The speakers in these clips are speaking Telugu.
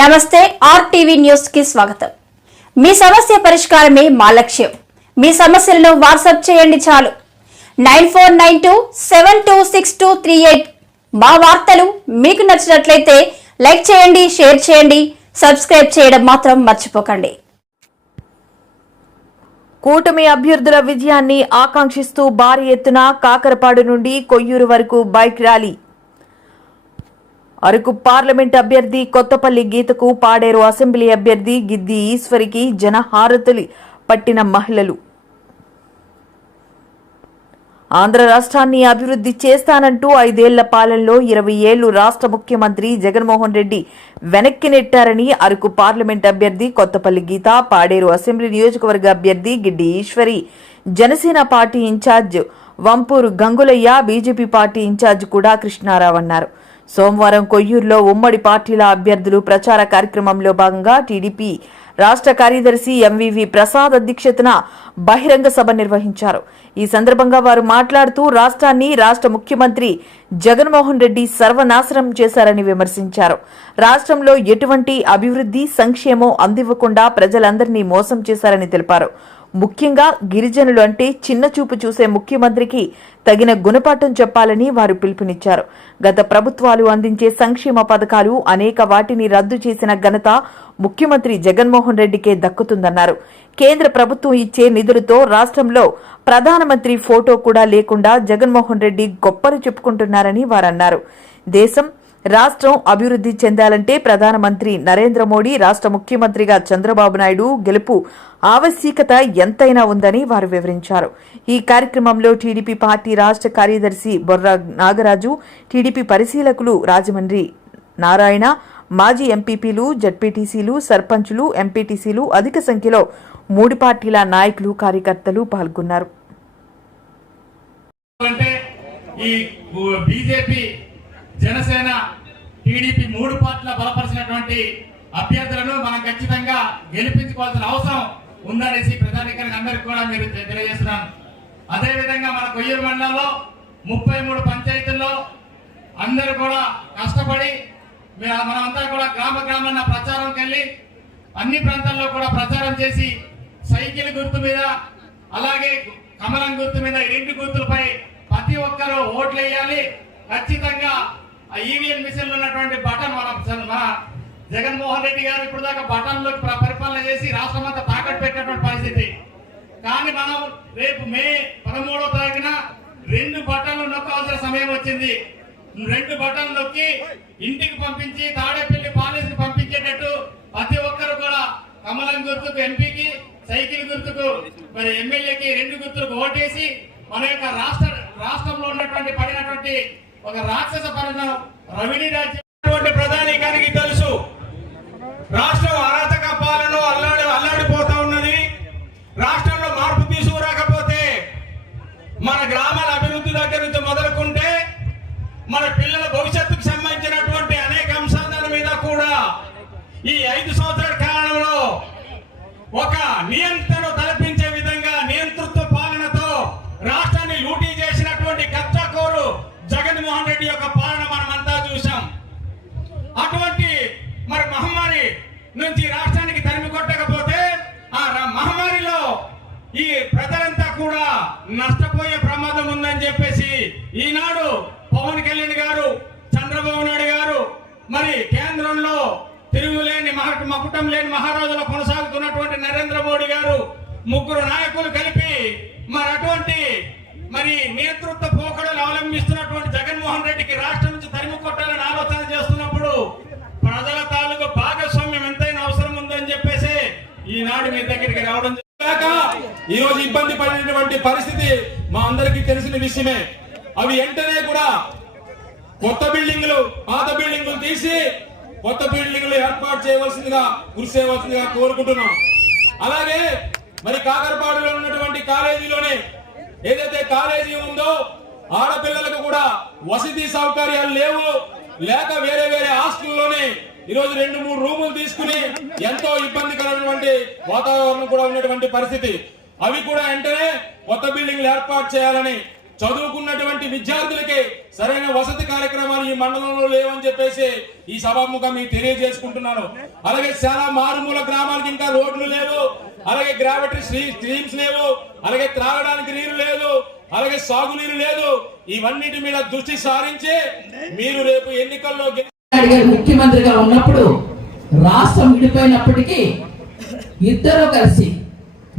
నమస్తే ఆర్టీవీ న్యూస్ కి స్వాగతం. మీ సమస్య పరిష్కారమే మా లక్ష్యం. మీ సమస్యలను వాట్సాప్ చేయండి చాలు. 9492726238. మా వార్తలు మీకు నచ్చినట్లయితే లైక్ చేయండి, షేర్ చేయండి, సబ్స్క్రైబ్ చేయడం మాత్రం మర్చిపోకండి. కూటమి అభ్యర్థుల విజయాన్ని ఆకాంక్షిస్తూ భారీ ఎత్తున కాకరపాడు నుండి కొయ్యూరు వరకు బైక్ ర్యాలీ. అరకు పార్లమెంట్ అభ్యర్థి కొత్తపల్లి గీతకు, పాడేరు అసెంబ్లీ అభ్యర్థి గిద్ది ఈశ్వరికి జనహారతులు పట్టిన మహిళలు. ఆంధ్ర రాష్ట్రాన్ని అభివృద్ధి చేస్తానంటూ 5 ఏళ్ల పాలనలో 20 ఏళ్లు రాష్ట్ర ముఖ్యమంత్రి జగన్మోహన్ రెడ్డి వెనక్కి నెట్టారని అరకు పార్లమెంట్ అభ్యర్థి కొత్తపల్లి గీత, పాడేరు అసెంబ్లీ నియోజకవర్గ అభ్యర్థి Giddi Eswari, Janasena party in charge Vampuru Gangulaiah, BJP party in charge కూడా కృష్ణారావు అన్నారు. సోమవారం కొయ్యూరులో ఉమ్మడి పార్టీల అభ్యర్థులు ప్రచార కార్యక్రమంలో భాగంగా టీడీపీ రాష్ట్ర కార్యదర్శి ఎంవీవీ ప్రసాద్ అధ్యక్షతన బహిరంగ సభ నిర్వహించారు. ఈ సందర్భంగా వారు మాట్లాడుతూ రాష్ట్రాన్ని రాష్ట్ర ముఖ్యమంత్రి జగన్మోహన్ రెడ్డి సర్వనాశనం చేశారని విమర్శించారు. రాష్ట్రంలో ఎటువంటి అభివృద్ధి, సంక్షేమం అందివ్వకుండా ప్రజలందరినీ మోసం చేశారని తెలిపారు. ముఖ్యంగా గిరిజనులు అంటే చిన్న చూపు చూసే ముఖ్యమంత్రికి తగిన గుణపాఠం చెప్పాలని వారు పిలుపునిచ్చారు. గత ప్రభుత్వాలు అందించే సంక్షేమ పథకాలు అనేక వాటిని రద్దు చేసిన ఘనత ముఖ్యమంత్రి జగన్మోహన్ రెడ్డికే దక్కుతుందన్నారు. కేంద్ర ప్రభుత్వం ఇచ్చే నిధులతో రాష్ట్రంలో ప్రధానమంత్రి ఫోటో కూడా లేకుండా జగన్మోహన్ రెడ్డి గొప్పలు చెప్పుకుంటున్నారని వారన్నారు. దేశం, రాష్ట్రం అభివృద్ధి చెందాలంటే ప్రధానమంత్రి నరేంద్ర మోడీ, రాష్ట్ర ముఖ్యమంత్రిగా చంద్రబాబు నాయుడు గెలుపు ఆవశ్యకత ఎంతైనా ఉందని వారు వివరించారు. ఈ కార్యక్రమంలో టీడీపీ పార్టీ రాష్ట్ర కార్యదర్శి బొర్రా నాగరాజు, టీడీపీ పరిశీలకులు రాజమండ్రి నారాయణ, మాజీ ఎంపీపీలు, జడ్పీటీసీలు, సర్పంచులు, ఎంపీటీసీలు, అధిక సంఖ్యలో 3 పార్టీల నాయకులు, కార్యకర్తలు పాల్గొన్నారు. జనసేన, టీడీపీ 3 పార్టీల బలపరిచినటువంటి అభ్యర్థులను మనం ఖచ్చితంగా గెలిపించుకోవాల్సిన అవసరం ఉందనేసి ప్రధానికానికి అందరికీ కూడా మీరు తెలియజేస్తున్నాను. అదేవిధంగా మన కొయ్యూరు మండలంలో 33 పంచాయతీల్లో అందరూ కూడా కష్టపడి మనమంతా కూడా గ్రామాన్న ప్రచారంకి వెళ్ళి అన్ని ప్రాంతాల్లో కూడా ప్రచారం చేసి సైకిల్ గుర్తు మీద, అలాగే కమలం గుర్తు మీద, 2 గుర్తులపై ప్రతి ఒక్కరూ ఓట్లు వేయాలి. ఖచ్చితంగా ఈవీఎం మిషన్ లో ఉన్నటువంటి బటన్ మన జగన్మోహన్ రెడ్డి గారు ఇప్పుడు దాకా బటన్లో పరిపాలన చేసి రాష్ట్రం అంతా తాకట్టు పెట్టినటువంటి పరిస్థితి. కానీ మనం రేపు మే 13వ తారీఖున 2 బటన్లు నొక్కాల్సిన సమయం వచ్చింది. 2 బటన్లు నొక్కి ఇంటికి పంపించి తాడేపల్లి పాలసీకి పంపించేటట్టు ప్రతి ఒక్కరు కూడా కమలం గుర్తుకు, ఎంపీకి, సైకిల్ గుర్తుకు, మరి ఎమ్మెల్యేకి 2 గుర్తులకు ఓటేసి మన యొక్క రాష్ట్రంలో ఉన్నటువంటి పడినటువంటి ఒక రాక్షస పరిణామం రవిడి రాజ్యం ప్రధానికానికి తెలుసు. రాష్ట్రం అరాచక పాలన అల్లాడిపోతా ఉన్నది. రాష్ట్రంలో మార్పు తీసుకురాకపోతే మన గ్రామాల అభివృద్ధి దగ్గర నుంచి మొదలుకుంటే మన పిల్లల భవిష్యత్తుకు సంబంధించినటువంటి అనేక అంశాల మీద కూడా ఈ 5 సంవత్సరాల కాలంలో ఒక నియంత్రణ తలపించే విధంగా నియంతృత్వ పాలనతో రాష్ట్రాన్ని లూటీ చేసినటువంటి కబ్జాకోరు జగన్మోహన్ రెడ్డి యొక్క పాలన మనమంతా చూసాం. అటువంటి మరి మహమ్మారి నుంచి రాష్ట్రానికి తరిమి కొట్టకపోతే ఆ మహమ్మారిలో ఈ ప్రజలంతా కూడా నష్టపోయే ప్రమాదం ఉందని చెప్పేసి ఈనాడు పవన్ కళ్యాణ్ గారు, చంద్రబాబు నాయుడు గారు, మరి కేంద్రంలో తిరుగులేని మకుటం లేని మహారాజులో కొనసాగుతున్నటువంటి నరేంద్ర మోడీ గారు, 3 నాయకులు కలిపి మరి అటువంటి మరి నేతృత్వ పోకడలు అవలంబిస్తున్నటువంటి జగన్మోహన్ రెడ్డికి రాష్ట్రం నుంచి తరిమి కొట్టాలని ఆలోచన చేస్తున్నప్పుడు ప్రజల తాలూకు భాగస్వామ్యం ఎంతైనా అవసరం ఉందని చెప్పేసి ఈనాడు మీ దగ్గరికి రావడం ఈ రోజు ఇబ్బంది పడినటువంటి పరిస్థితి మా అందరికీ తెలిసిన విషయమే. అవి వెంటనే కూడా కొత్త బిల్డింగ్లు, పాత బిల్డింగ్లు తీసి కొత్త బిల్డింగ్లు ఏర్పాటు చేయవలసిందిగా, కృషి చేయవలసిందిగా కోరుకుంటున్నాం. అలాగే మరి కాకరపాడులో ఉన్నటువంటి కాలేజీలోనే ఏదైతే కాలేజీ ఉందో ఆడపిల్లలకు కూడా వసతి సౌకర్యాలు లేక వేరే హాస్టల్లోనే ఈరోజు 2-3 రూములు తీసుకుని ఎంతో ఇబ్బందికరమైనటువంటి వాతావరణం కూడా ఉన్నటువంటి పరిస్థితి. అవి కూడా వెంటనే కొత్త బిల్డింగ్లు ఏర్పాటు చేయాలని చదువుకున్నటువంటి విద్యార్థులకి సరైన వసతి కార్యక్రమాలు ఈ మండలంలో లేవని చెప్పేసి ఈ సభాముఖం మీకు తెలియజేసుకుంటున్నాను. అలాగే చాలా మారుమూల గ్రామాలకి ఇంకా రోడ్లు లేవు, అలాగే గ్రావిటీ స్ట్రీమ్స్ లేవు, అలాగే త్రాగడానికి నీరు లేదు, అలాగే సాగునీరు లేదు. ఇవన్నిటి మీద దృష్టి సారించి మీరు రేపు ఎన్నికల్లో ముఖ్యమంత్రిగా ఉన్నప్పుడు రాష్ట్రం విడిపోయినప్పటికీ ఇద్దరు కలిసి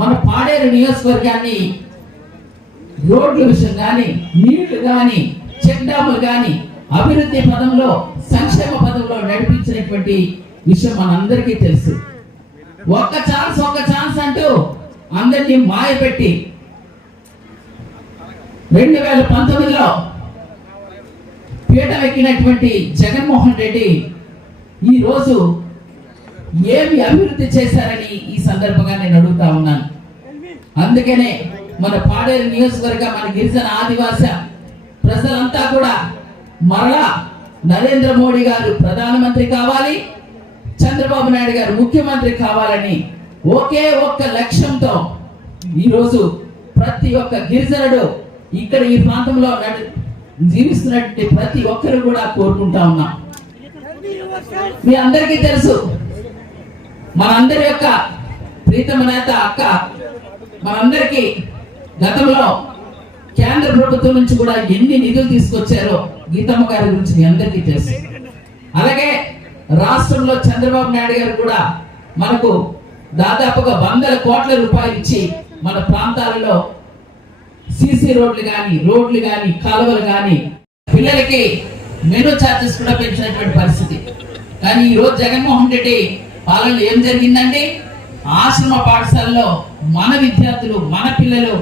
మన పాడేరు నియోజకవర్గాన్ని రోడ్ల విషయం కానీ, నీళ్లు కానీ, చెక్ డ్యాములు కానీ అభివృద్ధి పదంలో, సంక్షేమ పదంలో నడిపించినటువంటి విషయం మనందరికీ తెలుసు. ఒక్క ఛాన్స్ అంటూ అందరినీ మాయపెట్టి 2019లో పీఠం ఎక్కినటువంటి జగన్మోహన్ రెడ్డి ఈ రోజు ఏమి అభివృద్ధి చేశారని ఈ సందర్భంగా నేను అడుగుతా ఉన్నాను. అందుకనే మన పాడేరు నియోజకవర్గ, మన గిరిజన ఆదివాసీ ప్రజలంతా కూడా మరలా నరేంద్ర మోడీ గారు ప్రధానమంత్రి కావాలి, చంద్రబాబు నాయుడు గారు ముఖ్యమంత్రి కావాలని ఒకే ఒక్క లక్ష్యంతో ఈరోజు ప్రతి ఒక్క గిరిజనుడు ఇక్కడ ఈ ప్రాంతంలో జీవిస్తున్నటువంటి ప్రతి ఒక్కరు కూడా కోరుకుంటా ఉన్నాం. మీ అందరికీ తెలుసు, మనందరి యొక్క ప్రీతమ నేత అక్క మనందరికీ గతంలో కేంద్ర ప్రభుత్వం నుంచి కూడా ఎన్ని నిధులు తీసుకొచ్చారో గీతమ్మ గారి గురించి మీ అందరికీ తెలుసు. అలాగే రాష్ట్రంలో చంద్రబాబు నాయుడు గారు కూడా మనకు దాదాపుగా 100 కోట్ల రూపాయలు ఇచ్చి మన ప్రాంతాలలో సిసి రోడ్లు కానీ కాలువలు కానీ పిల్లలకి మెనూ చార్జెస్ కూడా పెంచినటువంటి పరిస్థితి. కానీ ఈ రోజు జగన్మోహన్ రెడ్డి పాలనలో ఏం జరిగిందండి? ఆశ్రమ పాఠశాలలో మన విద్యార్థులు, మన పిల్లలు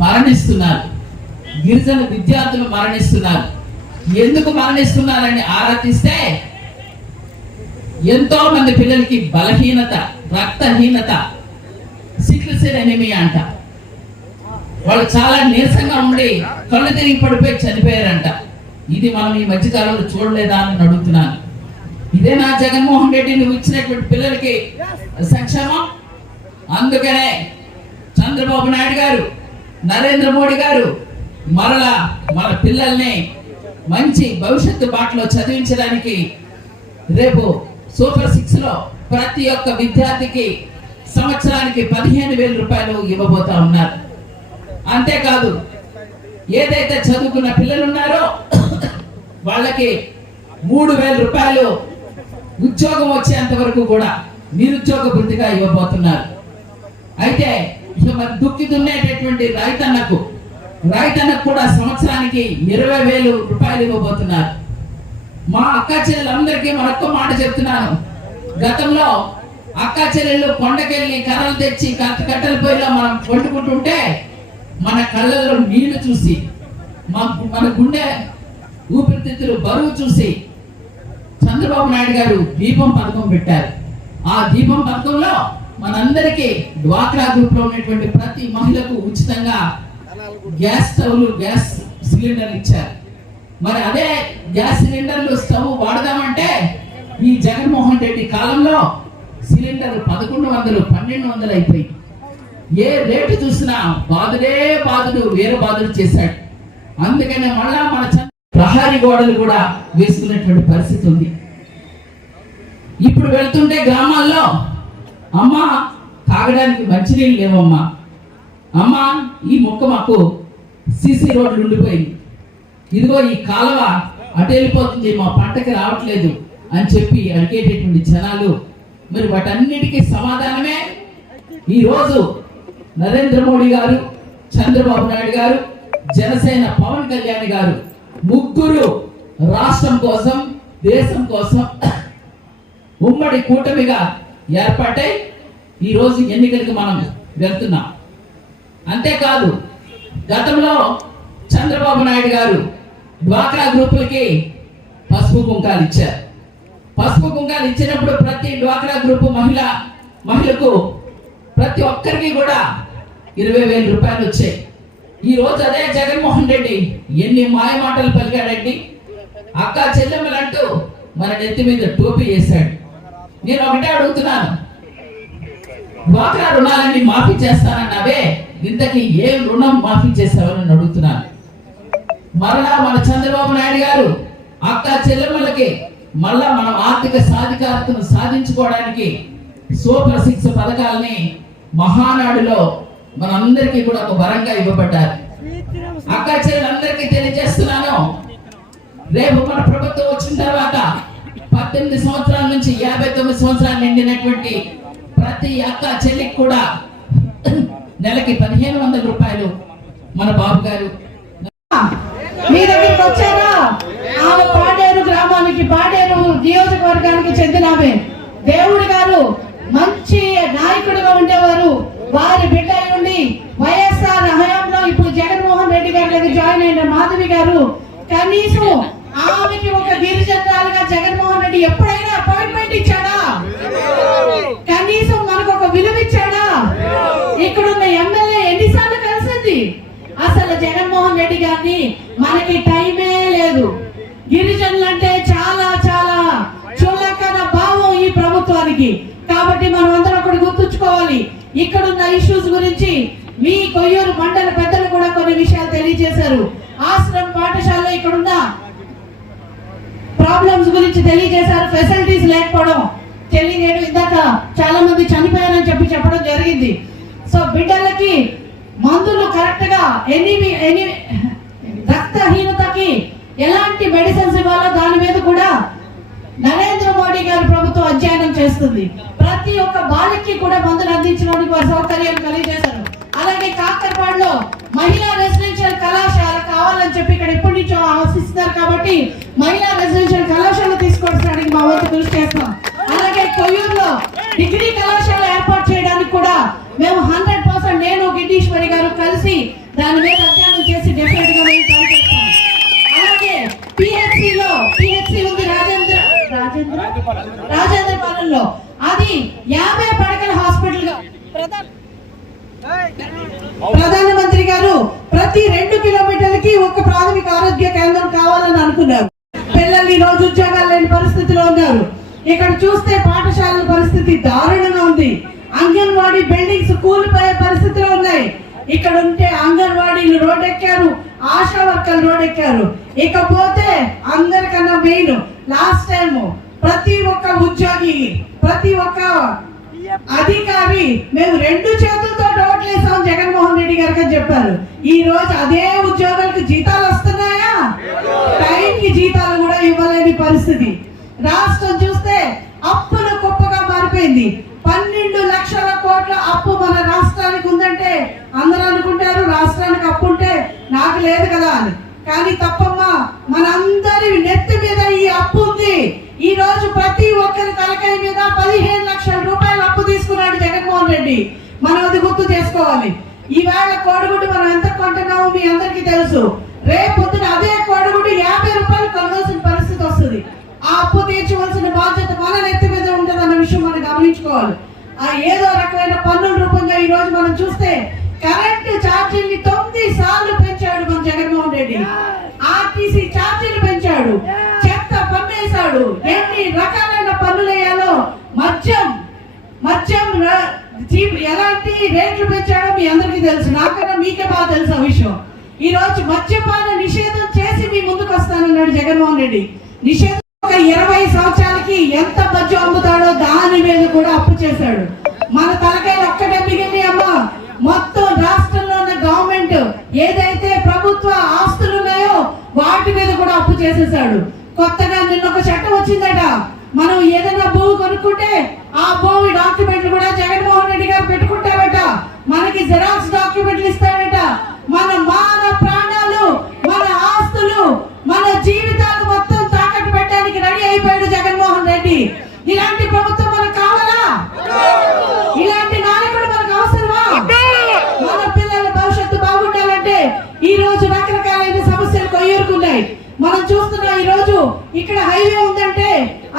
మరణిస్తున్నారు, గిరిజన విద్యార్థులు మరణిస్తున్నారు. ఎందుకు మరణిస్తున్నారని ఆరా తీస్తే ఎంతో మంది పిల్లలకి బలహీనత, రక్తహీనత, సికిల్ సెల్ ఎనీమియా అంట. వాళ్ళు చాలా నీరసంగా ఉండి కళ్ళు తిరిగి పడిపోయి చనిపోయారంట. ఇది మనం ఈ మధ్యకాలంలో చూడలేదా అని అడుగుతున్నాను. ఇదేనా జగన్మోహన్ రెడ్డి నువ్వు ఇచ్చినటువంటి పిల్లలకి సంక్షేమం? అందుకనే చంద్రబాబు నాయుడు గారు, నరేంద్ర మోడీ గారు మరలా మన పిల్లల్ని మంచి భవిష్యత్తు బాటలో చదివించడానికి రేపు సూపర్ 6 లో ప్రతి ఒక్క విద్యార్థికి సంవత్సరానికి 15,000 రూపాయలు ఇవ్వబోతా ఉన్నారు. అంతేకాదు, ఏదైతే చదువుకున్న పిల్లలు ఉన్నారో వాళ్ళకి 3,000 రూపాయలు ఉద్యోగం వచ్చేంత వరకు కూడా నిరుద్యోగ వృత్తిగా ఇవ్వబోతున్నారు. అయితే మరి దుక్కి దున్నేటటువంటి రైతన్నకు కూడా సంవత్సరానికి 20,000 రూపాయలు ఇవ్వబోతున్నారు. మా అక్క చెల్లెలందరికీ మరొక్క మాట చెప్తున్నాను. గతంలో అక్క చెల్లెళ్ళు కొండకెళ్ళి కర్రలు తెచ్చి కట్టెల పొయ్యిలో మనం వండుకుంటుంటే మన కళ్ళల్లో నీళ్లు చూసి, మన గుండె ఊపిరితిత్తులు బరువు చూసి చంద్రబాబు నాయుడు గారు దీపం పథకం పెట్టారు. ఆ దీపం పథకంలో మనందరికీ డ్వాక్రా గ్రూప్ లో ఉన్నటువంటి ప్రతి మహిళకు ఉచితంగా గ్యాస్ స్టవ్లు, గ్యాస్ సిలిండర్లు ఇచ్చారు. మరి అదే గ్యాస్ సిలిండర్లు స్టవ్ వాడదామంటే ఈ జగన్మోహన్ రెడ్డి కాలంలో సిలిండర్ 1100, 1200 అయిపోయి ఏ రేటు చూసినా వేరే బాధలు చేశాడు. అందుకనే మళ్ళా మన ప్రహారీ గోడలు కూడా వేసుకున్నటువంటి పరిస్థితి ఉంది. ఇప్పుడు వెళ్తుంటే గ్రామాల్లో అమ్మా తాగడానికి మంచినీళ్ళు లేవమ్మా, అమ్మా ఈ మొక్క మాకు సిసి రోడ్లు ఉండిపోయింది, ఇదిగో ఈ కాలువ అటు వెళ్ళిపోతుంది, మా పంటకి రావట్లేదు అని చెప్పి అడిగేటటువంటి జనాలు. మరి వాటన్నిటికీ సమాధానమే ఈరోజు నరేంద్ర మోడీ గారు, చంద్రబాబు నాయుడు గారు, జనసేన పవన్ కళ్యాణ్ గారు ముగ్గురు రాష్ట్రం కోసం, దేశం కోసం ఉమ్మడి కూటమిగా ఏర్పాటై ఈరోజు ఎన్నికలకు మనం వెళ్తున్నాం. అంతేకాదు, గతంలో చంద్రబాబు నాయుడు గారు డ్వాక్రా గ్రూపులకి పసుపు కుంకాలు ఇచ్చారు. పసుపు కుంకాలు ఇచ్చినప్పుడు ప్రతి డ్వాక్రా గ్రూపు మహిళకు ప్రతి ఒక్కరికి కూడా 20,000 రూపాయలు వచ్చాయి. ఈ రోజు అదే జగన్మోహన్ రెడ్డి ఎన్ని మాయ మాటలు పలికాడండి. అక్క చెల్లెమ్మలంటూ మన నెత్తి మీద టోపీ వేశాడు. నేను ఒకటే అడుగుతున్నాను, డ్వాక్రా రుణాలన్నీ మాఫీ చేస్తానన్నావే, ఇంతకీ ఏ రుణం మాఫీ చేస్తామని అడుగుతున్నాను. మరలా మన చంద్రబాబు నాయుడు గారు అక్క చెల్లెమ్మలకి మళ్ళా మనం ఆర్థిక సాధికారతను సాధించుకోవడానికి సూపర్ 6 పథకాలని మహానాడులో మనందరికీ కూడా ఒక వరంగా ఇవ్వబడ్డారు. అక్క చెల్లెలందరికీ తెలియజేస్తున్నాను, రేపు మన ప్రభుత్వం వచ్చిన తర్వాత 18 సంవత్సరాల నుంచి 59 సంవత్సరాలు నిండినటువంటి ప్రతి అక్క చెల్లికి కూడా నెలకి 1500 రూపాయలు మన బాబు గారు మీ దగ్గరికి వచ్చారా? ఆమె పాడేరు గ్రామానికి, పాడేరు నియోజకవర్గానికి చెందిన ఆమె. దేవుడి గారు మంచి నాయకుడిగా ఉండేవారు. వారి బిడ్డ ఉండి వైఎస్ఆర్ హయాంలో ఇప్పుడు జగన్మోహన్ రెడ్డి గారి దగ్గర జాయిన్ అయిన మాధవి గారు కనీసం ఆమెకి ఒక గిరిజనురాలుగా జగన్మోహన్ రెడ్డి ఎప్పుడైనా అపాయింట్మెంట్ ఇచ్చాడా? కనీసం మనకు ఒక విలువ ఇచ్చాడా? ఇక్కడున్న ఎమ్మెల్యే ఎన్నిసార్లు కలిసింది? అసలు జగన్మోహన్ రెడ్డి గారిని మనకి టైమే లేదు. గిరిజనులంటే చాలా చాలా చులకన భావం ఈ ప్రభుత్వానికి. కాబట్టి మనం అందరం ఒకటి గుర్తుంచుకోవాలి. ఇక్కడున్న ఇష్యూస్ గురించి మీ కొయ్యూరు మండల పెద్దలు కూడా కొన్ని విషయాలు తెలియజేశారు. ఆశ్రమ పాఠశాలలో ఇక్కడున్న ప్రాబ్లమ్స్ గురించి తెలియజేశారు. ఫెసిలిటీస్ లేకపోవడం తెలియజేయడం, ఇందాక చాలా మంది చనిపోయారని చెప్పడం జరిగింది. సో బిడ్డలకి మందులు కరెక్ట్ గా రక్తహీనతకి ఎలాంటి మెడిసిన్స్ ఇవ్వాలో దాని మీద కూడా నరేంద్ర మోడీ గారి ప్రభుత్వం అధ్యయనం చేస్తుంది. ప్రతి ఒక్క బాలికకి కూడా మందులు అందించడానికి వారి సౌకర్యాలు కలిగజేశారు. అలాగే కాకరపాడులో మహిళా రెసిడెన్షియల్ కళాశాల కావాలని చెప్పి ఇక్కడ ఎప్పటి నుంచో ఆశిస్తున్నారు. కాబట్టి మహిళా రెసిడెన్షియల్ కళాశాల తీసుకోవడానికి మా వంతు కృషి చేస్తాం. అలాగే కొయ్యూరులో డిగ్రీ కళాశాల ఏర్పాటు చేయడానికి కూడా మేము 100% నేను గిడ్డీశ్వరి గారు కలిసి దాని మీద అధ్యయనం చేసి డెఫినెట్ గా మేము ట్రై చేస్తాం. అలాగే పిహెచ్సి ఉంది రాజేంద్రపాలెంలో, అది 50 పడకల హాస్పిటల్ గా ప్రధానమంత్రి గారు ప్రతి 2 కిలోమీటర్లకి ఒక ప్రాథమిక ఆరోగ్య కేంద్రం కావాలని అనుకున్నారు. పిల్లలు ఈ రోజు ఉద్యోగాలు లేని పరిస్థితిలో ఉన్నారు. ఇక్కడ చూస్తే పాఠశాలల పరిస్థితి దారుణంగా ఉంది. అంగన్వాడీ బిల్డింగ్స్ కూలిపోయే పరిస్థితిలో ఉన్నాయి. ఇక్కడ ఉంటే అంగన్వాడీలు రోడ్డెక్కారు, ఆశా వర్కర్లు రోడ్డెక్కారు. ఇకపోతే అందరికన్నా మెయిన్ లాస్ట్ టైం ప్రతి ఒక్క ఉద్యోగి, ప్రతి ఒక్క అధికారి మేము 2 చేతులతో ఓట్లేసాం జగన్మోహన్ రెడ్డి గారికి అని చెప్పారు. ఈ రోజు అదే ఉద్యోగులకు జీతాలు వస్తున్నాయా? టైంకి జీతాలు కూడా ఇవ్వలేని పరిస్థితి. రాష్ట్రం చూస్తే అప్పుల కుప్పగా మారిపోయింది. 12 లక్షల కోట్ల అప్పు మన రాష్ట్రానికి ఉందంటే అందరూ అనుకుంటారు రాష్ట్రానికి అప్పు ఉంటే నాకు లేదు కదా అని. కానీ తప్పమ్మా, మనందరి నెత్తి మీద ఈ అప్పు ఉంది. ఈ రోజు ప్రతి ఒక్కరి తలకాయ మీద 15 లక్షల రూపాయలు అప్పు తీసుకున్నాడు జగన్మోహన్ రెడ్డి. మనం అది గుర్తు చేసుకోవాలి. ఈవేళ కోడిగుడ్డు మనం ఎంత కొంటున్నామో మీ అందరికీ తెలుసు. రేపు పొద్దున అదే కోడిగుడ్డు 50 రూపాయలు కొనవలసిన పరిస్థితి వస్తుంది. ఆ అప్పు తీర్చవలసిన బాధ్యత మన నెత్తి మీద ఉంటుంది అన్న విషయం మనం గమనించుకోవాలి. ఆ ఏదో రకమైన పన్నుల రూపంగా ఈ రోజు మనం చూస్తే కరెంటు ఛార్జీల్ని 9 సార్లు పెంచాడు మన జగన్మోహన్ రెడ్డి. ఆర్టీసీ ఛార్జీలు పెంచాడు, చెత్త పన్నేశాడు, ఎన్ని రకాలైన పన్నులు వేయాలో మద్యం ఎలాంటి రేట్లు పెంచాడో మీ అందరికీ తెలుసు. నాకన్నా మీకే బాగా తెలుసు ఆ విషయం. ఈ రోజు మద్యపాన నిషేధం చేసి మీ ముందుకు వస్తానన్నాడు జగన్మోహన్ రెడ్డి. నిషేధం ఒక 20 సంవత్సరాలకి ఎంత మద్యం అమ్ముతాడో దాని మీద కూడా అప్పు చేశాడు. మన తలకాయలు ఒక్కటే మిగిలిన అమ్మ, మొత్తం రాష్ట్రంలో ఉన్న గవర్నమెంట్ ఏదైతే ప్రభుత్వ ఆస్తులు ఉన్నాయో వాటి మీద కూడా అప్పు చేసేసాడు. కొత్తగా నిన్న ఒక చట్టం వచ్చిందట, మనం ఏదైనా భూమి కొనుక్కుంటే ఆ భూమి డాక్యుమెంట్లు కూడా జగన్మోహన్ రెడ్డి గారు పెట్టుకుంటారట. మనకి జెరాక్స్ డాక్యుమెంట్లు ఇస్తాడట. మన ప్రాణాలు, మన ఆస్తులు, మన జీవితాలు మొత్తం తాకట్టు పెట్టడానికి రెడీ అయిపోయాడు జగన్మోహన్ రెడ్డి. ఇలాంటి ప్రభుత్వం మనకు కావాలా? ఇలాంటి నాయకుడు మనకు అవసరమా? మన పిల్లల భవిష్యత్తు బాగుండాలంటే ఈ రోజు రకరకాలైన సమస్యలు కొయ్యూరుకున్నాయి. మనం చూస్తున్నాం ఈ రోజు ఇక్కడ హైవే ఉందంటే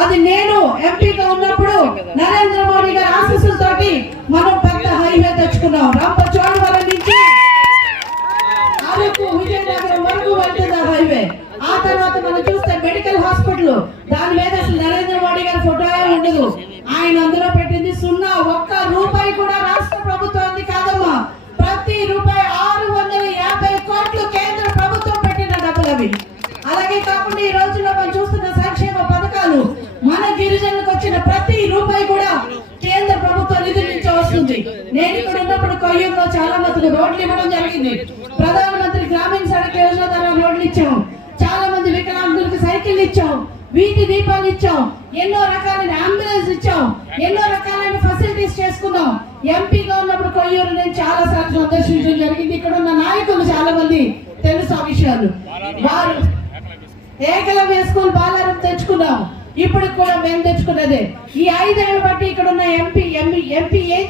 అది నేను ఎంపీగా ఉన్నప్పుడు నరేంద్ర మోడీ గారి ఆశీస్సులతోటి మనం పెద్ద హైవే తెచ్చుకున్నాం. రంపచోడవరం నుంచి అరకు విజయనగరం వరకు వెళ్తుంది ఆ హైవే. ఆ తర్వాత మనం చూస్తే మెడికల్ హాస్పిటల్, దాని మీద అసలు నరేంద్ర మోడీ గారి ఫోటో ఉండదు. ఆయన అందులో పెట్టింది 0, 1 రూపాయి కూడా రాష్ట్ర ప్రభుత్వానికి కాదమ్మా. ప్రతి రూపాయి ఉన్నప్పుడు కొయ్యూరులో చాలా మందికి రోడ్లు ఇవ్వడం జరిగింది. ప్రధానమంత్రి గ్రామీణ సడక్ యోజన ద్వారా రోడ్లు ఇచ్చాం. చాలా మంది వికలాంగులకు సైకిల్ ఇచ్చాం, వీధి దీపాలు ఇచ్చాం, ఎన్నో రకాలైన అంబులెన్స్ ఇచ్చాం, ఎన్నో రకాలైన ఫెసిలిటీస్ చేసుకున్నాం. ఎంపీగా ఉన్నప్పుడు కొయ్యూరు నేను చాలా సార్లు సందర్శించడం జరిగింది. ఇక్కడ ఉన్న నాయకులు చాలా మంది తెలుసు ఆ విషయాలు. వారు ఏకలవ్య స్కూల్ బాలారం తెచ్చుకున్నాం, ఇప్పుడు కూడా మేము తెచ్చుకున్నదే. ఈ 5 ఏళ్ల బట్టి ఇక్కడ ఉన్న ఎంపీ ఏం